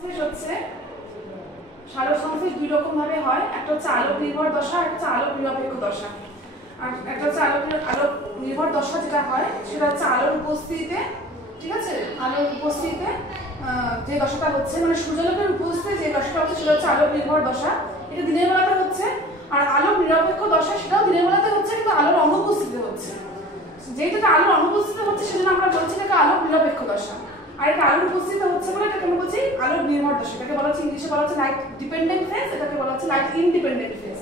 হচ্ছে সালোক সংশ্লেষ দুই রকম ভাবে হয়, একটা হচ্ছে আলোক নির্ভর দশা, একটা হচ্ছে আলোক নিরপেক্ষ দশা। আর একটা হচ্ছে আলোক নির্ভর দশা যেটা হয় সেটা হচ্ছে আলোর উপস্থিতিতে, ঠিক আছে, আলোর উপস্থিতিতে যে দশাটা হচ্ছে মানে সূর্যালোকের উপস্থিতিতে যে দশাটা হচ্ছে সেটা হচ্ছে আলোক নির্ভর দশা, এটা দিনের বেলাতে হচ্ছে। আর আলোক নিরপেক্ষ দশা সেটাও দিনের বেলাতে হচ্ছে কিন্তু আলোর অনুপস্থিতিতে হচ্ছে। যেটাতে আলোর অনুপস্থিতিতে হচ্ছে সেজন্য আমরা বলছি এটাকে আলোক নিরপেক্ষ দশা। আর এটা আলোর উপস্থিতিতে হচ্ছে বলে এটাকে আমরা বলছি আলোক নির্ভর দশা। এটাকে বলা হচ্ছে ইংলিশে বলা হচ্ছে লাইট ডিপেন্ডেন্ট ফেজ, এটাকে বলা হচ্ছে লাইট ইনডিপেন্ডেন্ট ফেজ।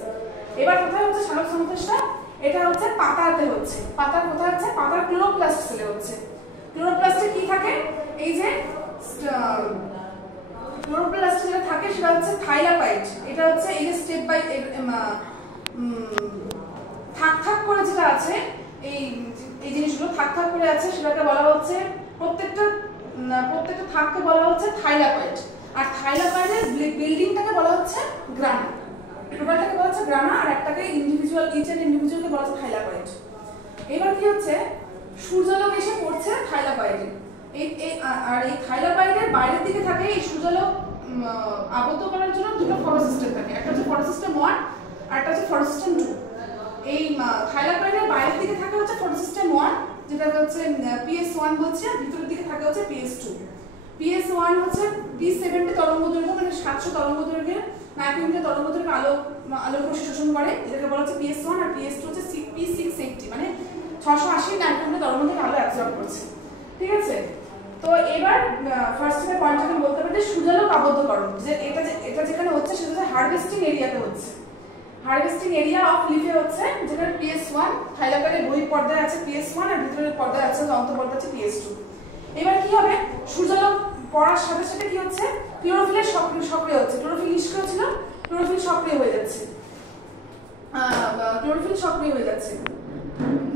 এবার কোথায় হচ্ছে সালোক সংশ্লেষটা? এটা হচ্ছে পাতাতে হচ্ছে। পাতার কোথায় হচ্ছে? পাতার ক্লোরোপ্লাস্ট সেলে হচ্ছে। ক্লোরোপ্লাস্টে কি থাকে? এই যে ক্লোরোপ্লাস্টে যেটা থাকে সেটা হচ্ছে থাইলাকয়েড। এটা হচ্ছে এই যে স্টেপ বাই থাক থাক করে যেটা আছে, এই জিনিসগুলো থাক থাক করে আছে সেটাকে বলা হচ্ছে প্রত্যেকটা থাককে বলা হচ্ছে থাইলাকয়েড। আর থাইলাকয়েডের বিল্ডিংটাকে বলা হচ্ছে গ্রানা। টোটালটাকে বলা হচ্ছে গ্রানা আর একটাকে ইন্ডিভিজুয়াল, ইচ এন্ড ইন্ডিভিজুয়ালকে বলা হচ্ছে থাইলাকয়েড। এবার কি হচ্ছে? সূর্যালোক এসে পড়ছে থাইলাকয়েডে। আর এই থাইলাকয়েডের বাইরের দিকে থাকে এই সূর্যালোক আবদ্ধ করার জন্য দুটো ফটোসিস্টেম থাকে, একটা হচ্ছে ফটোসিস্টেম 1 আর একটা হচ্ছে ফটোসিস্টেম 2। এই থাইলাকয়েডের বাইরের দিকে থাকে হচ্ছে ফটোসিস্টেম 1 যেটা হচ্ছে PS1 বলছি, আর ভিতরের দিকে থাকে হচ্ছে PS2। PS1 হচ্ছে P70 তরঙ্গদৈর্ঘ্য, মানে 700 তরঙ্গদৈর্ঘ্যের নাইক্রোমিটার তরঙ্গদৈর্ঘ্য আলোক রশ্মি শোষণ করে, এটাকে বলা হচ্ছে PS1। আর PS2 হচ্ছে P680 মানে 680 নাইক্রোমিটার তরঙ্গদৈর্ঘ্যের আলো অ্যাবজর্ব করছে, ঠিক আছে। তো এবার ফার্স্ট থেকে পয়েন্ট আমি বলতে পারি যে সূর্যালোক আবদ্ধকরণ, যে এটা যেখানে হচ্ছে সেটা হচ্ছে হারভেস্টিং এরিয়াতে হচ্ছে। হারভেস্টিং এরিয়া অফ লিফে হচ্ছে যেখানে PS1 থাইলাকয়েডের বহিঃপর্দায় আছে PS1 আর ভিতরের পর্দায় আছে অন্তঃপর্দা আছে PS2। এবার কি হবে? সূর্যালোক পড়ার সাথে সাথে কি হচ্ছে? ক্লোরোফিলের সক্রিয় হচ্ছে। ক্লোরোফিল নিষ্ক্রিয় ছিল, ক্লোরোফিল সক্রিয় হয়ে যাচ্ছে।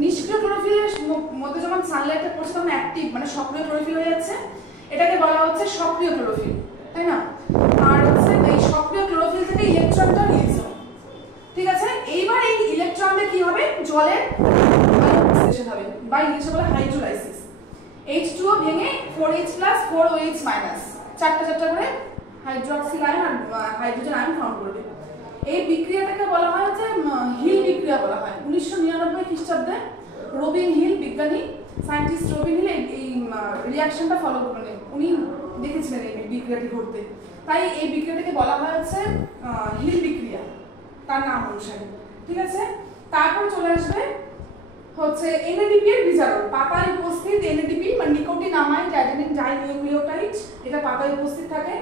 নিষ্ক্রিয় ক্লোরোফিলের মধ্যে যখন সানলাইটটা পড়ছে তখন অ্যাক্টিভ মানে সক্রিয় ক্লোরোফিল হয়ে যাচ্ছে, এটাকে বলা হচ্ছে সক্রিয় ক্লোরোফিল, তাই না? আর হচ্ছে এই সক্রিয় ক্লোরোফিল থেকে ইলেকট্রনটা রিলিজ হয়, ঠিক আছে। এইবার এই ইলেকট্রনদের কি হবে? জলের অক্সিডেশন হবে বা ইংলিশে বলে হাইড্রোলাইসিস। H2O ভেঙে 4H+ 4OH- চারটা করে হাইড্রোক্সিল আয়ন আর হাইড্রোজেন আয়ন ফর্ম করবে। এই বিক্রিয়াটাকে বলা হয় যে হিল বিক্রিয়া বলা হয়। 1999 খ্রিস্টাব্দে রবিন হিল, বিজ্ঞানী সায়েন্টিস্ট রবিন হিল এই রিঅ্যাকশনটা ফলো মানে উনি দেখেছিলেন এই বিক্রিয়াটি ঘটতে, তাই এই বিক্রিয়াটাকে বলা হয় হচ্ছে হিল বিক্রিয়া তার নাম অনুসারে, ঠিক আছে। তারপর চলে আসবে হচ্ছে NADP এর বিজারণ। পাতায় উপস্থিত NADP মানে নিকোটিনামাইড অ্যাডেনিন ডাইনিউক্লিওটাইড, এটা পাতায় উপস্থিত থাকে।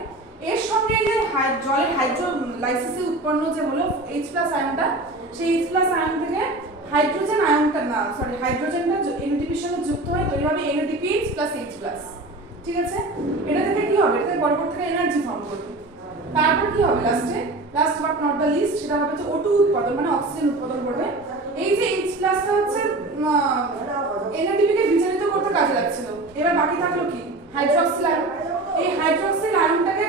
এর সঙ্গে এই যে জলের হাইড্রোলাইসিসে উৎপন্ন যে হলো H+ আয়নটা, সেই H+ আয়ন থেকে হাইড্রোজেন আয়নটা হাইড্রোজেনটা NADP এর সঙ্গে যুক্ত হয়ে তৈরি হবে NADPH + H+, ঠিক আছে। এটা থেকে কি হবে? এটা পরবর্তী থেকে এনার্জি ফর্ম করবে। তারপর কি হবে? Last but not the least, সেটা হবে যে O2 উৎপাদন মানে অক্সিজেন উৎপাদন করবে। এই যে H+ টা হচ্ছে NADP কে বিচলিত করতে কাজে লাগছিল। এবার বাকি থাকলো কি? Hydroxyl ion. এই হাইড্রোক্সিল আয়নটাকে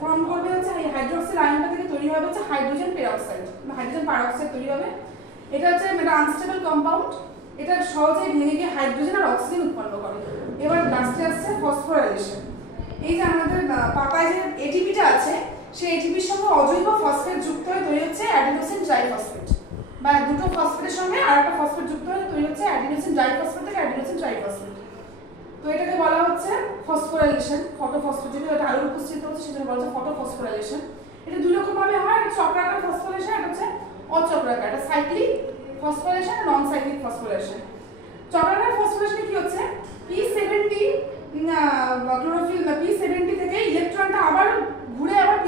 ফর্ম করবে হচ্ছে, এই হাইড্রোক্সিল আয়নটা থেকে তৈরি হবে হচ্ছে হাইড্রোজেন পেরক্সাইড বা হাইড্রোজেন পারঅক্সাইড তৈরি হবে। এটা হচ্ছে একটা আনস্টেবল কম্পাউন্ড, এটা সহজেই ভেঙে গিয়ে হাইড্রোজেন আর অক্সিজেন উৎপন্ন করে। এবার লাস্টে আসছে ফসফোরাইলেশন। এই যে আমাদের পাতায় যে ATPটা আছে সেই ATPর সঙ্গে অজৈব ফসফেট যুক্ত হয়ে তৈরি হচ্ছে অ্যাডিনোসিন ট্রাইফসফেট, বা দুটো ফসফেটের সঙ্গে আরেকটা ফসফেট যুক্ত হয়ে তৈরি হচ্ছে অ্যাডিনোসিন ডাইফসফেট থেকে অ্যাডিনোসিন ট্রাইফসফেট। তো এটাকে বলা হচ্ছে ফসফোরাইলেশন। ফটোফসফেট যেটা এটা আলোর উপস্থিতিতে হচ্ছে সেটা বলা হচ্ছে ফটোফসফোরাইলেশন। এটা দুই রকম ভাবে হয়, একটা চক্রাকার ফসফোরাইলেশন, এটা হচ্ছে অচক্রাকার, এটা সাইক্লিক ফসফোরাইলেশন আর নন সাইক্লিক ফসফোরাইলেশন। চক্রাকার ফসফোরাইলেশনে কি হচ্ছে? P70 ক্লোরোফিল P70 থেকে ইলেকট্রনটা আবার ঘুরে আবার